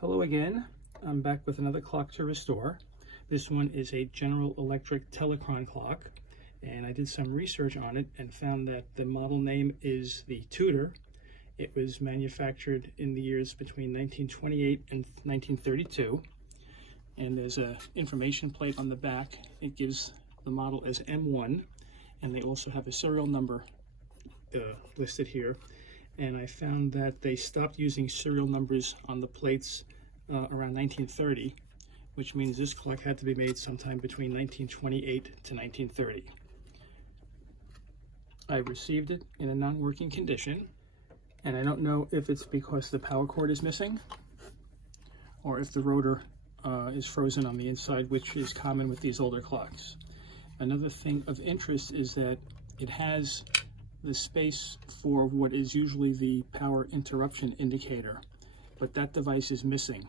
Hello again. I'm back with another clock to restore. This one is a General Electric Telechron clock, and I did some research on it and found that the model name is the Tudor. It was manufactured in the years between 1928 and 1932, and there's an information plate on the back. It gives the model as M1, and they also have a serial number listed here. And I found that they stopped using serial numbers on the plates around 1930, which means this clock had to be made sometime between 1928 to 1930. I received it in a non-working condition, and I don't know if it's because the power cord is missing or if the rotor is frozen on the inside, which is common with these older clocks. Another thing of interest is that it has the space for what is usually the power interruption indicator, but that device is missing.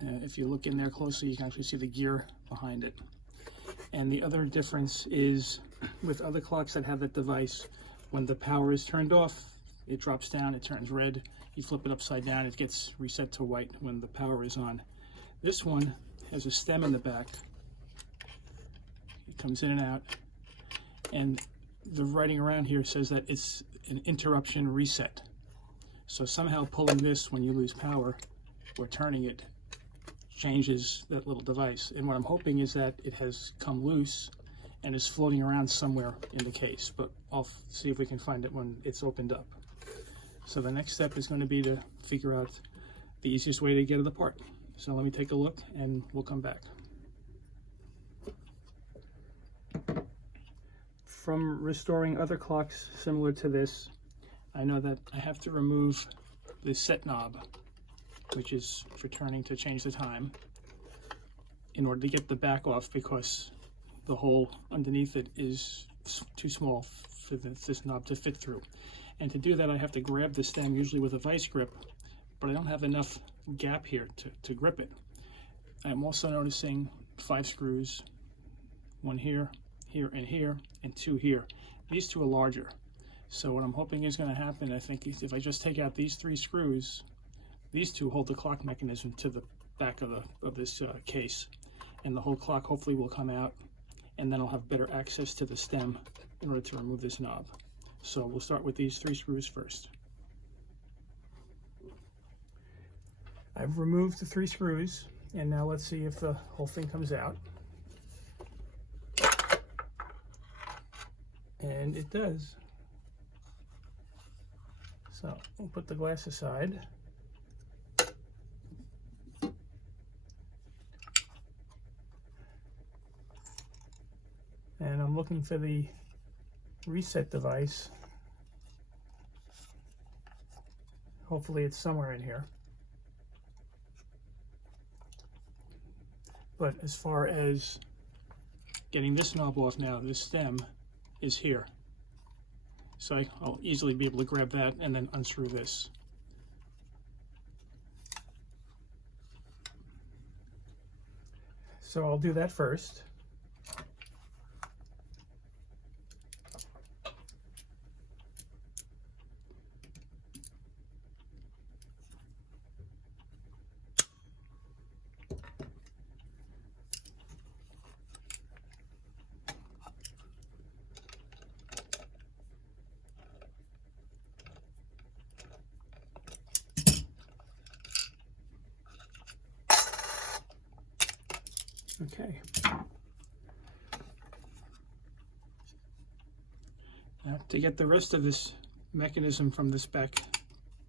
If you look in there closely, you can actually see the gear behind it. And the other difference is with other clocks that have that device, when the power is turned off, it drops down, it turns red. You flip it upside down, it gets reset to white when the power is on. This one has a stem in the back. It comes in and out, and the writing around here says that it's an interruption reset. So somehow pulling this when you lose power or turning it changes that little device. And what I'm hoping is that it has come loose and is floating around somewhere in the case, but I'll see if we can find it when it's opened up. So the next step is going to be to figure out the easiest way to get it apart. So let me take a look and we'll come back. From restoring other clocks similar to this, I know that I have to remove the set knob, which is for turning to change the time, in order to get the back off, because the hole underneath it is too small for this knob to fit through. And to do that, I have to grab the stem, usually with a vice grip, but I don't have enough gap here to grip it. I'm also noticing 5 screws, one here, here, and 2 here. These 2 are larger. So what I'm hoping is going to happen, I think, is if I just take out these 3 screws, these 2 hold the clock mechanism to the back of this case, and the whole clock hopefully will come out, and then I'll have better access to the stem in order to remove this knob. So we'll start with these 3 screws first. I've removed the 3 screws, and now let's see if the whole thing comes out. And it does. So we'll put the glass aside. And I'm looking for the reset device. Hopefully it's somewhere in here. But as far as getting this knob off now, this stem is here. So I'll easily be able to grab that and then unscrew this. So I'll do that first. Okay. Now, to get the rest of this mechanism from this back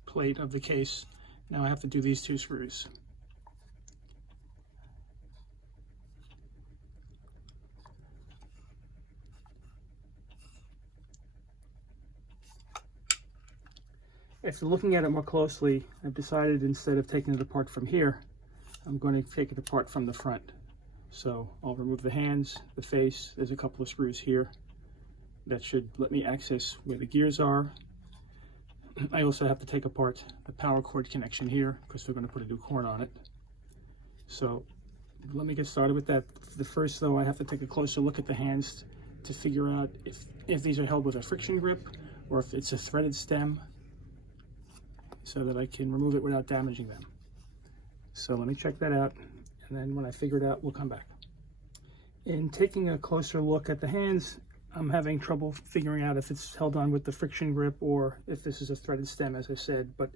plate of the case, now I have to do these 2 screws. After looking at it more closely, I've decided instead of taking it apart from here, I'm going to take it apart from the front. So I'll remove the hands, the face. There's a couple of screws here that should let me access where the gears are. I also have to take apart the power cord connection here because we're going to put a new cord on it. So let me get started with that. The first, though, I have to take a closer look at the hands to figure out if these are held with a friction grip or if it's a threaded stem, so that I can remove it without damaging them. So let me check that out, and then when I figure it out, we'll come back. In taking a closer look at the hands, I'm having trouble figuring out if it's held on with the friction grip or if this is a threaded stem, as I said, but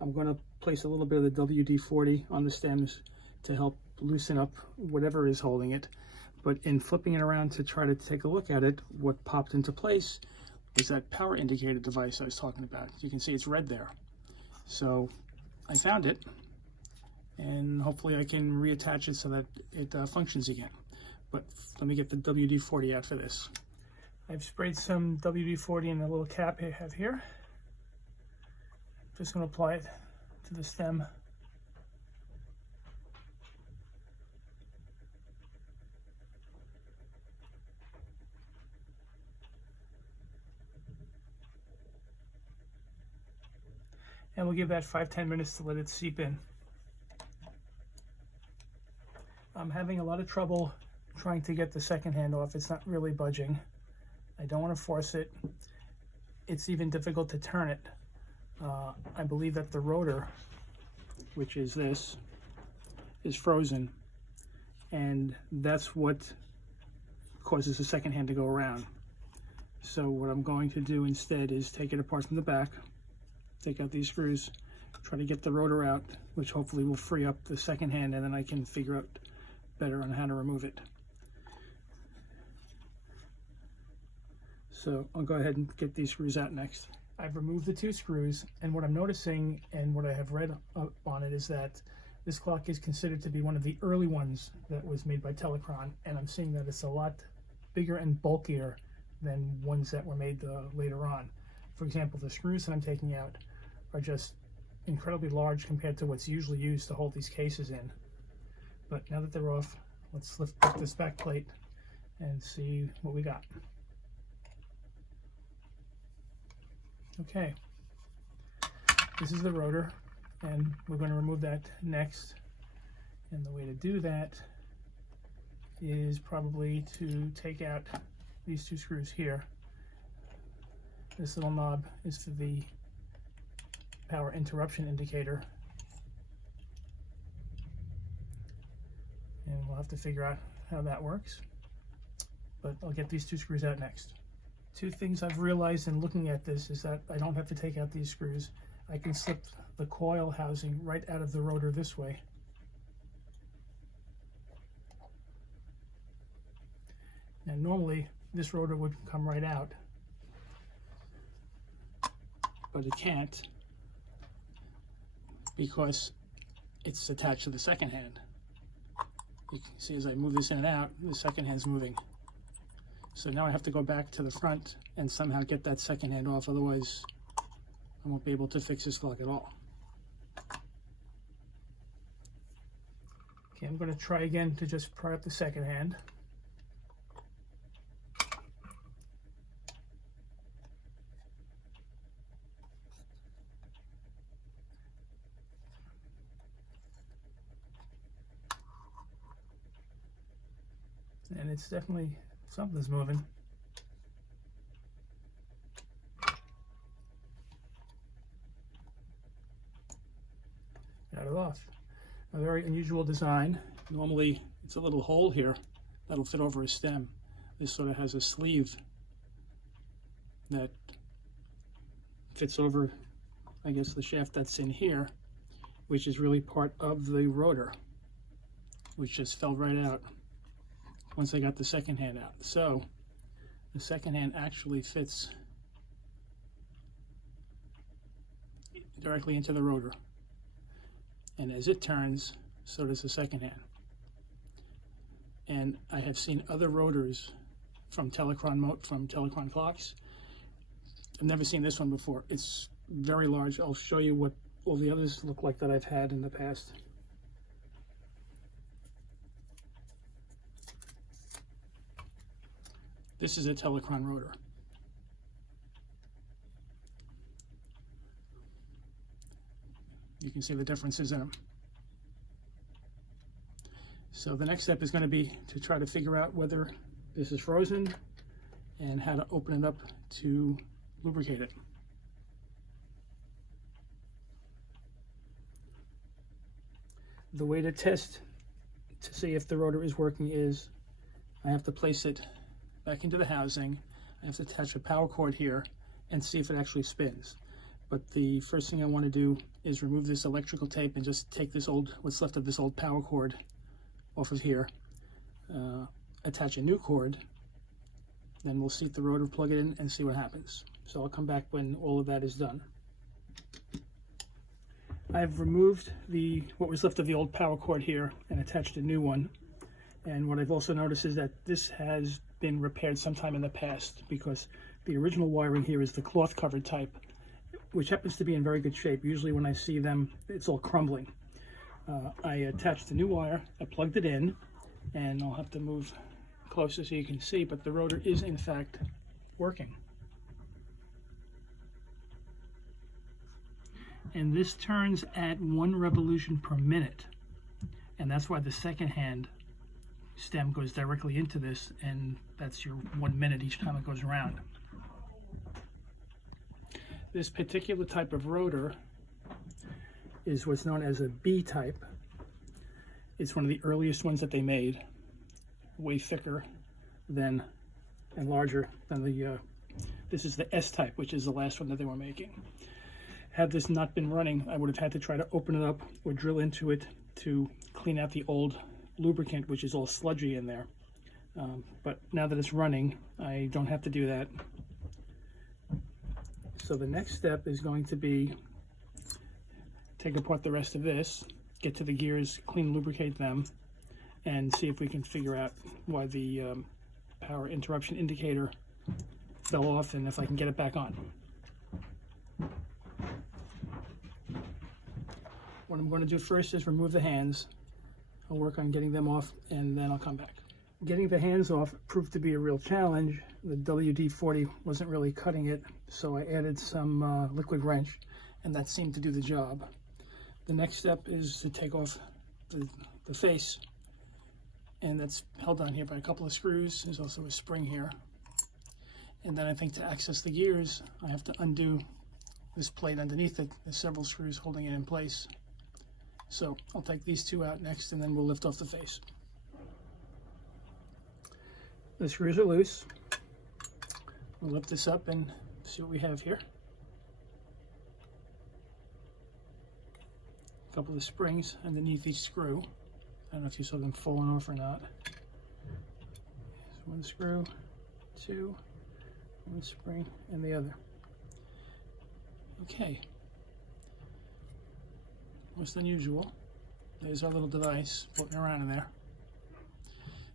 I'm going to place a little bit of the WD-40 on the stems to help loosen up whatever is holding it. But in flipping it around to try to take a look at it, what popped into place is that power indicator device I was talking about. You can see it's red there. So I found it, and hopefully I can reattach it so that it functions again. But let me get the WD-40 out for this. I've sprayed some WD-40 in the little cap I have here. Just going to apply it to the stem. And we'll give that 5-10 minutes to let it seep in. I'm having a lot of trouble trying to get the second hand off. It's not really budging. I don't want to force it. It's even difficult to turn it. I believe that the rotor, which is this, is frozen, and that's what causes the second hand to go around. So what I'm going to do instead is take it apart from the back, take out these screws, try to get the rotor out, which hopefully will free up the second hand, and then I can figure out better on how to remove it. So I'll go ahead and get these screws out next. I've removed the 2 screws, and what I'm noticing and what I have read up on it is that this clock is considered to be one of the early ones that was made by Telechron, and I'm seeing that it's a lot bigger and bulkier than ones that were made later on. For example, the screws that I'm taking out are just incredibly large compared to what's usually used to hold these cases in. But now that they're off, let's lift up this back plate and see what we got. Okay, this is the rotor, and we're going to remove that next. And the way to do that is probably to take out these 2 screws here. This little knob is for the power interruption indicator. And we'll have to figure out how that works. But I'll get these 2 screws out next. 2 things I've realized in looking at this is that I don't have to take out these screws. I can slip the coil housing right out of the rotor this way. And normally this rotor would come right out, but it can't because it's attached to the second hand. You can see as I move this in and out, the second hand's moving. So now I have to go back to the front and somehow get that second hand off, otherwise I won't be able to fix this clock at all. Okay, I'm going to try again to just pry up the second hand. And it's definitely, something's moving. Got it off. A very unusual design. Normally it's a little hole here that'll fit over a stem. This sort of has a sleeve that fits over, I guess, the shaft that's in here, which is really part of the rotor, which just fell right out once I got the second hand out. So the second hand actually fits directly into the rotor, and as it turns, so does the second hand. And I have seen other rotors from Telechron clocks. I've never seen this one before. It's very large. I'll show you what all the others look like that I've had in the past. This is a Telechron rotor. You can see the differences in them. So the next step is going to be to try to figure out whether this is frozen and how to open it up to lubricate it. The way to test to see if the rotor is working is I have to place it back into the housing. I have to attach a power cord here and see if it actually spins. But the first thing I want to do is remove this electrical tape and just take this what's left of this old power cord off of here, attach a new cord, then we'll seat the rotor, plug it in, and see what happens. So I'll come back when all of that is done. I've removed what was left of the old power cord here and attached a new one. And what I've also noticed is that this has been repaired sometime in the past, because the original wiring here is the cloth covered type, which happens to be in very good shape. Usually when I see them, it's all crumbling. I attached the new wire, I plugged it in, and I'll have to move closer so you can see, but the rotor is in fact working. And this turns at 1 revolution per minute, and that's why the second hand stem goes directly into this, and that's your 1 minute each time it goes around. This particular type of rotor is what's known as a B type. It's one of the earliest ones that they made, way thicker than and larger than this is the S type, which is the last one that they were making. Had this not been running, I would have had to try to open it up or drill into it to clean out the old lubricant, which is all sludgy in there. But now that it's running, I don't have to do that. So the next step is going to be take apart the rest of this, get to the gears, clean, lubricate them, and see if we can figure out why the power interruption indicator fell off and if I can get it back on. What I'm going to do first is remove the hands. I'll work on getting them off and then I'll come back. Getting the hands off proved to be a real challenge. The WD-40 wasn't really cutting it, so I added some liquid wrench, and that seemed to do the job. The next step is to take off the face, and that's held on here by a couple of screws. There's also a spring here. And then I think to access the gears, I have to undo this plate underneath it. There's several screws holding it in place. So I'll take these two out next, and then we'll lift off the face. The screws are loose. We'll lift this up and see what we have here. A couple of springs underneath each screw. I don't know if you saw them falling off or not. So one screw, two, one spring, and the other. Okay. Most unusual. There's our little device floating around in there.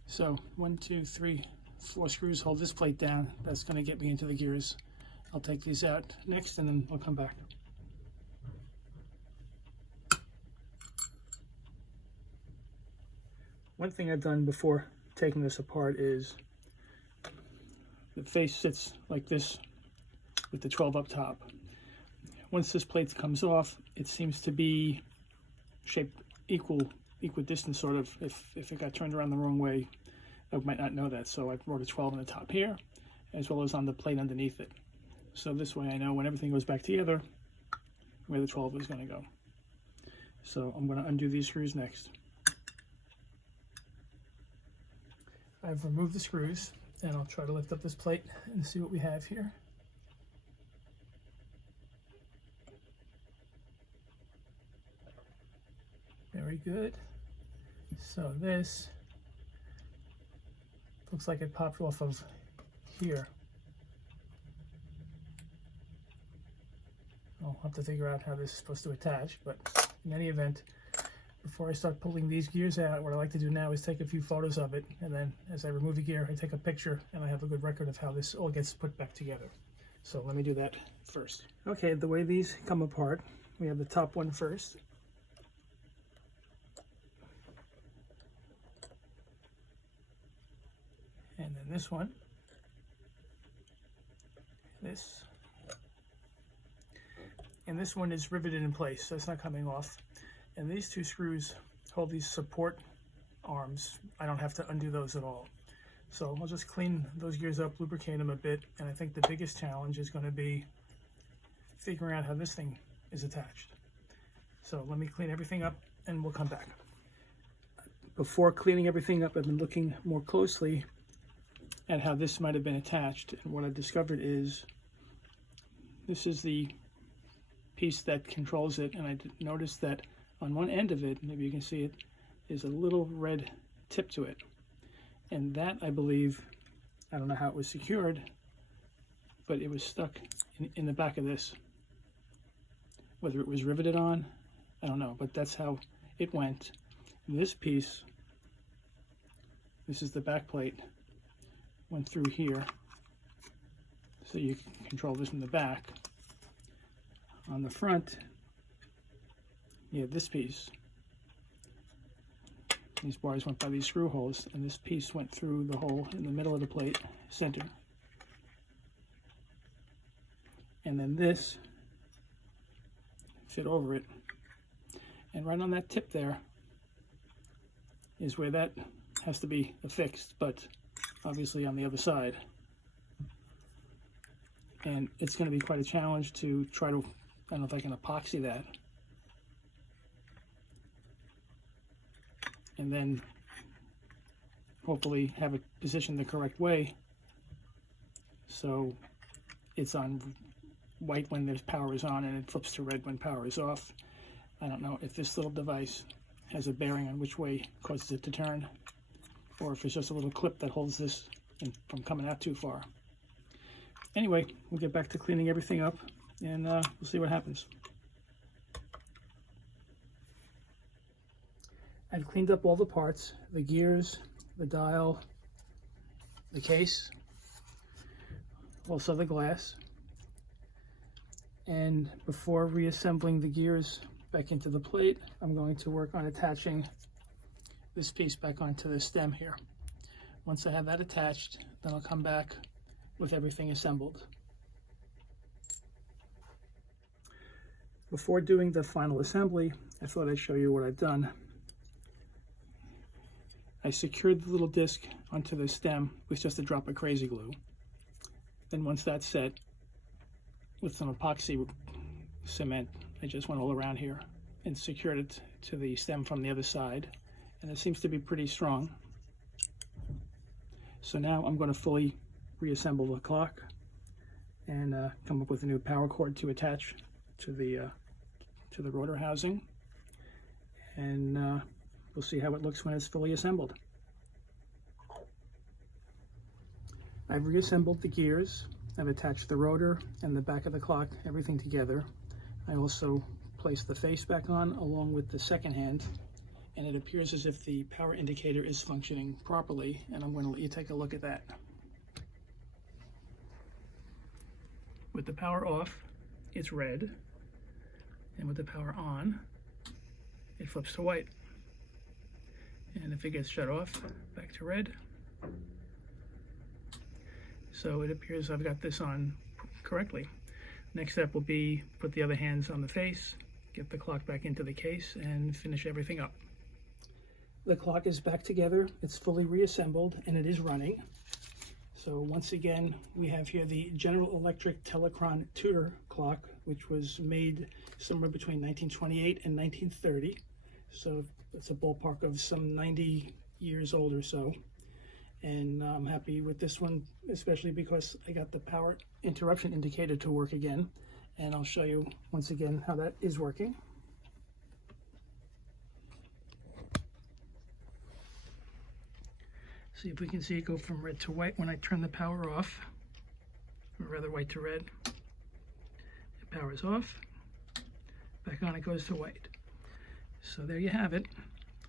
So 1, 2, 3, 4 screws hold this plate down. That's going to get me into the gears. I'll take these out next and then I'll come back. One thing I've done before taking this apart is the face sits like this with the 12 up top. Once this plate comes off, it seems to be shaped equidistant sort of. If it got turned around the wrong way, I might not know that. So I wrote a 12 on the top here, as well as on the plate underneath it. So this way I know when everything goes back together, where the 12 is going to go. So I'm going to undo these screws next. I've removed the screws, and I'll try to lift up this plate and see what we have here. Very good. So this looks like it popped off of here. I'll have to figure out how this is supposed to attach, but in any event, before I start pulling these gears out, what I like to do now is take a few photos of it, and then as I remove the gear, I take a picture, and I have a good record of how this all gets put back together. So let me do that first. Okay, the way these come apart, we have the top one first. And then this one, and this one is riveted in place, so it's not coming off. And these two screws hold these support arms. I don't have to undo those at all. So I'll just clean those gears up, lubricate them a bit, and I think the biggest challenge is going to be figuring out how this thing is attached. So let me clean everything up and we'll come back. before cleaning everything up, I've been looking more closely at how this might have been attached, and what I discovered is this is the piece that controls it, and I noticed that on one end of it, maybe you can see it, is a little red tip to it, and that, I believe, I don't know how it was secured, but it was stuck in the back of this. Whether it was riveted on, I don't know, but that's how it went. This piece, this is the back plate, went through here, so you can control this from the back. On the front, you have this piece. These bars went by these screw holes, and this piece went through the hole in the middle of the plate, center. And then this fit over it. And right on that tip there is where that has to be affixed, but obviously on the other side. And it's going to be quite a challenge to try to, I don't know if I can epoxy that. And then hopefully have it positioned the correct way so it's on white when there's power is on and it flips to red when power is off. I don't know if this little device has a bearing on which way causes it to turn, or if it's just a little clip that holds this from coming out too far. Anyway, we'll get back to cleaning everything up, and we'll see what happens. I've cleaned up all the parts, the gears, the dial, the case, also the glass. And before reassembling the gears back into the plate, I'm going to work on attaching this piece back onto the stem here. Once I have that attached, then I'll come back with everything assembled. Before doing the final assembly, I thought I'd show you what I've done. I secured the little disc onto the stem with just a drop of crazy glue. Then once that's set, with some epoxy cement, I just went all around here and secured it to the stem from the other side, and it seems to be pretty strong. So now I'm going to fully reassemble the clock and come up with a new power cord to attach to the rotor housing, and we'll see how it looks when it's fully assembled. I've reassembled the gears. I've attached the rotor and the back of the clock, everything together. I also placed the face back on along with the second hand, and it appears as if the power indicator is functioning properly, and I'm going to let you take a look at that. With the power off, it's red, and with the power on, it flips to white. And if it gets shut off, back to red. So it appears I've got this on correctly. Next step will be put the other hands on the face, get the clock back into the case, and finish everything up. The clock is back together, it's fully reassembled, and it is running. So once again, we have here the General Electric Telechron Tudor clock, which was made somewhere between 1928 and 1930. So it's a ballpark of some 90 years old or so. And I'm happy with this one, especially because I got the power interruption indicator to work again. And I'll show you once again how that is working. See if we can see it go from red to white when I turn the power off, or rather white to red. The power is off, back on it goes to white. So there you have it.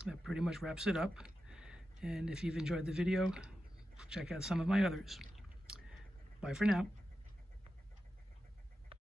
That pretty much wraps it up. And if you've enjoyed the video, check out some of my others. Bye for now.